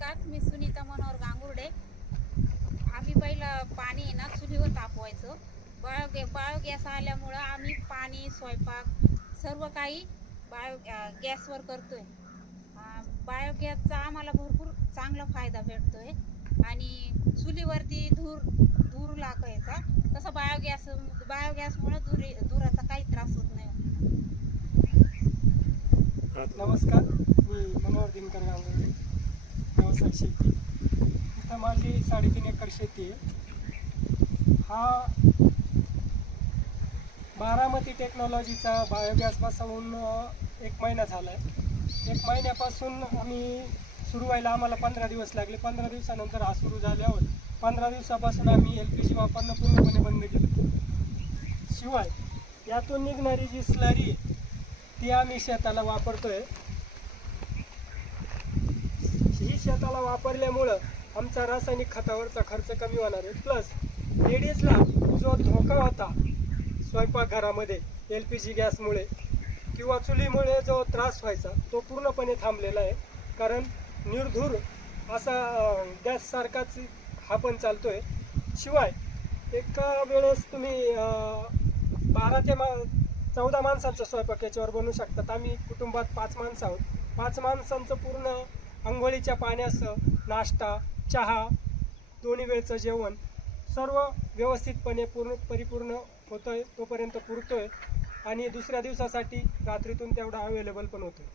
नमस्कार मी सुनीता मनोहर गांगुर्डे. आम्ही पहिलं पाणी आहे ना चुलीवर तापवायचो. बायोगॅ बायोगॅस आल्यामुळं आम्ही पाणी स्वयंपाक सर्व काही बायो गॅसवर करतोय. बायोगॅसचा आम्हाला भरपूर चांगला फायदा भेटतोय. आणि चुलीवरती धूर धूर लागायचा. तसं बायोगॅस बायोगॅसमुळे धुरी धुराचा काही त्रास होत नाही. नमस्कार. मी मनोहर दिनकर गांगुर्डे. व्यवसाय शेती. इथं माझी साडेतीन एकर शेती आहे. हा बारामती टेक्नॉलॉजीचा बायोगॅस बसवून एक महिना झाला आहे एक महिन्यापासून आम्ही सुरू व्हायला आम्हाला पंधरा दिवस लागले. पंधरा दिवसानंतर हा सुरू झाल्यावर पंधरा दिवसापासून आम्ही एल पी जी वापरणं पूर्णपणे बंद केलं. शिवाय यातून निघणारी जी स्लरी आहे ती आम्ही शेताला वापरतो आहे खताला वापरल्यामुळं आमचा रासायनिक खतावरचा खर्च कमी होणार आहे. प्लस लेडीजला जो धोका होता स्वयंपाकघरामध्ये एल पी जी गॅसमुळे किंवा चुलीमुळे जो त्रास व्हायचा तो पूर्णपणे थांबलेला आहे. कारण निर्धूर असा गॅससारखाच हा पण चालतो आहे शिवाय एका वेळेस तुम्ही बारा ते मा चौदा माणसांचा स्वयंपाक याच्यावर बनवू शकतात. आम्ही कुटुंबात पाच माणसं आहोत. पाच माणसांचं पूर्ण आंघोळीच्या पाण्यासह नाश्ता चहा दोन्ही वेळचं जेवण सर्व व्यवस्थितपणे पूर्ण परिपूर्ण होतोय तोपर्यंत पुरतो आहे आणि दुसऱ्या दिवसासाठी रात्रीतून तेवढा अवेलेबल पण होतोय.